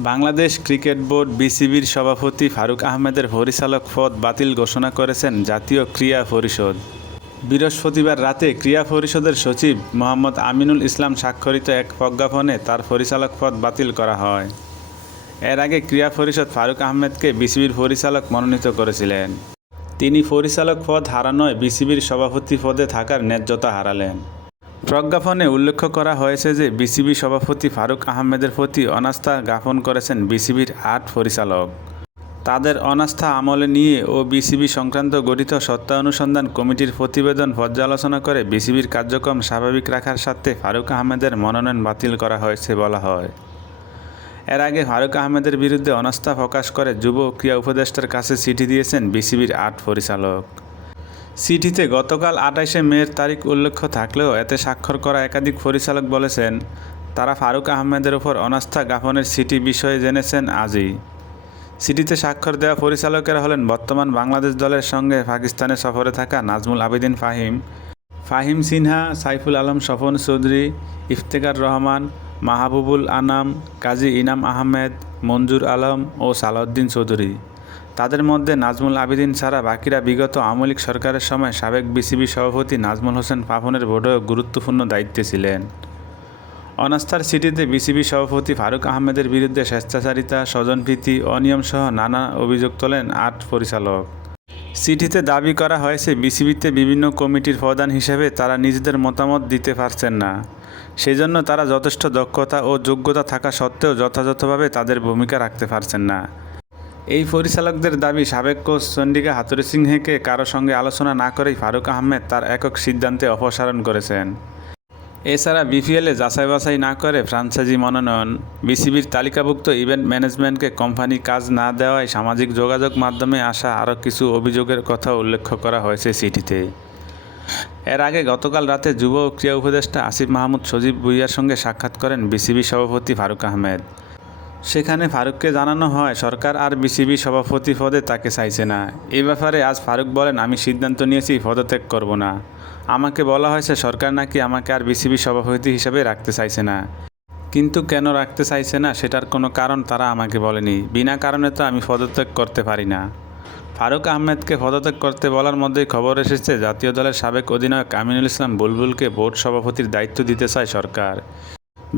Bangladesh cricket board বিসিবির সভাপতি ফারুক আহমেদের পরিচালক পদ বাতিল ঘোষণা করেছেন জাতীয় ক্রীড়া পরিষদ। বৃহস্পতিবার রাতে ক্রীড়া পরিষদের সচিব মোহাম্মদ আমিনুল ইসলাম স্বাক্ষরিত এক প্রজ্ঞাপনে তার পরিচালক পদ বাতিল করা হয়। এর আগে ক্রীড়া পরিষদ ফারুক আহমেদকে বিসিবির পরিচালক মনোনীত করেছিলেন। তিনি পরিচালক পদ হারানোয় বিসিবির সভাপতি পদে থাকার ন্যায্যতা হারালেন। প্রজ্ঞাপনে উল্লেখ করা হয়েছে যে বিসিবি সভাপতি ফারুক আহমেদের প্রতি অনাস্থা জ্ঞাপন করেছেন বিসিবির ৮ পরিচালক। তাদের অনাস্থা আমলে নিয়ে ও বিসিবি সংক্রান্ত গঠিত সত্তা অনুসন্ধান কমিটির প্রতিবেদন পর্যালোচনা করে বিসিবির কার্যক্রম স্বাভাবিক রাখার স্বার্থে ফারুক আহমেদের মনোনয়ন বাতিল করা হয়েছে বলা হয়। এর আগে ফারুক আহমেদের বিরুদ্ধে অনাস্থা প্রকাশ করে যুব ও ক্রীড়া উপদেষ্টার কাছে চিঠি দিয়েছেন বিসিবির ৮ পরিচালক। চিঠিতে গতকাল ২৮শে মের তারিখ উল্লেখ থাকলেও এতে স্বাক্ষর করা একাধিক পরিচালক বলেছেন তারা ফারুক আহমেদের ওপর অনাস্থা জ্ঞাপনের চিঠি বিষয়ে জেনেছেন আজই। চিঠিতে স্বাক্ষর দেওয়া পরিচালকেরা হলেন বর্তমান বাংলাদেশ দলের সঙ্গে পাকিস্তানে সফরে থাকা নাজমুল আবেদিন ফাহিম সিনহা, সাইফুল আলম স্বপন চৌধুরী, ইফতেখার রহমান, মাহবুবুল আনাম, কাজী ইনাম আহমেদ, মঞ্জুর আলম ও সালাউদ্দিন চৌধুরী। তাদের মধ্যে নাজমুল আবেদিন ছাড়া বাকিরা বিগত আওয়ামী লীগ সরকারের সময় সাবেক বিসিবি সভাপতি নাজমুল হোসেন পাপনের বোর্ডেও গুরুত্বপূর্ণ দায়িত্বে ছিলেন। অনাস্থার চিঠিতে বিসিবি সভাপতি ফারুক আহমেদের বিরুদ্ধে স্বেচ্ছাচারিতা, স্বজনপ্রীতি, অনিয়মসহ নানা অভিযোগ তোলেন ৮ পরিচালক। চিঠিতে দাবি করা হয়েছে বিসিবিতে বিভিন্ন কমিটির প্রধান হিসেবে তারা নিজেদের মতামত দিতে পারছেন না। সেজন্য তারা যথেষ্ট দক্ষতা ও যোগ্যতা থাকা সত্ত্বেও যথাযথভাবে তাদের ভূমিকা রাখতে পারছেন না। এই পরিচালকদের দাবি সাবেক কোচ চন্ডিকা হাথুরুসিংহেকে কারো সঙ্গে আলোচনা না করেই ফারুক আহমেদ তার একক সিদ্ধান্তে অপসারণ করেছেন। এছাড়া বিপিএলে যাচাই বাছাই না করে ফ্রাঞ্চাইজি মনোনয়ন, বিসিবির তালিকাভুক্ত ইভেন্ট ম্যানেজমেন্টকে কোম্পানি কাজ না দেওয়ায় সামাজিক যোগাযোগ মাধ্যমে আসা আরও কিছু অভিযোগের কথা উল্লেখ করা হয়েছে চিঠিতে। এর আগে গতকাল রাতে যুব ও ক্রীড়া উপদেষ্টা আসিফ মাহমুদ সজীব ভুঁইয়ার সঙ্গে সাক্ষাৎ করেন বিসিবি সভাপতি ফারুক আহমেদ। সেখানে ফারুককে জানানো হয় সরকার আর বিসিবি সভাপতি পদে তাকে চাইছে না। এই ব্যাপারে আজ ফারুক বলেন, আমি সিদ্ধান্ত নিয়েছি পদত্যাগ করব না। আমাকে বলা হয়েছে সরকার নাকি আমাকে আর বিসিবি সভাপতি হিসেবে রাখতে চাইছে না, কিন্তু কেন রাখতে চাইছে না সেটার কোনো কারণ তারা আমাকে বলেনি। বিনা কারণে তো আমি পদত্যাগ করতে পারি না। ফারুক আহমেদকে পদত্যাগ করতে বলার মধ্যেই খবর এসেছে জাতীয় দলের সাবেক অধিনায়ক আমিনুল ইসলাম বুলবুলকে বোর্ড সভাপতির দায়িত্ব দিতে চায় সরকার।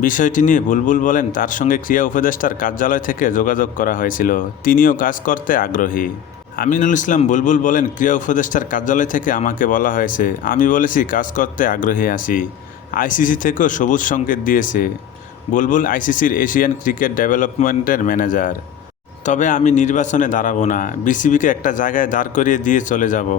বিষয়টি নিয়ে বুলবুল বলেন তার সঙ্গে ক্রীড়া উপদেষ্টার কার্যালয় থেকে যোগাযোগ করা হয়েছিল, তিনিও কাজ করতে আগ্রহী। আমিনুল ইসলাম বুলবুল বলেন ক্রীড়া উপদেষ্টার কার্যালয় থেকে আমাকে বলা হয়েছে, আমি বলেছি কাজ করতে আগ্রহী আছি। আইসিসি থেকেও সবুজ সংকেত দিয়েছে। বুলবুল আইসিসির এশিয়ান ক্রিকেট ডেভেলপমেন্টের ম্যানেজার। তবে আমি নির্বাচনে দাঁড়াবো না, বিসিবিকে একটা জায়গায় দাঁড় করিয়ে দিয়ে চলে যাব।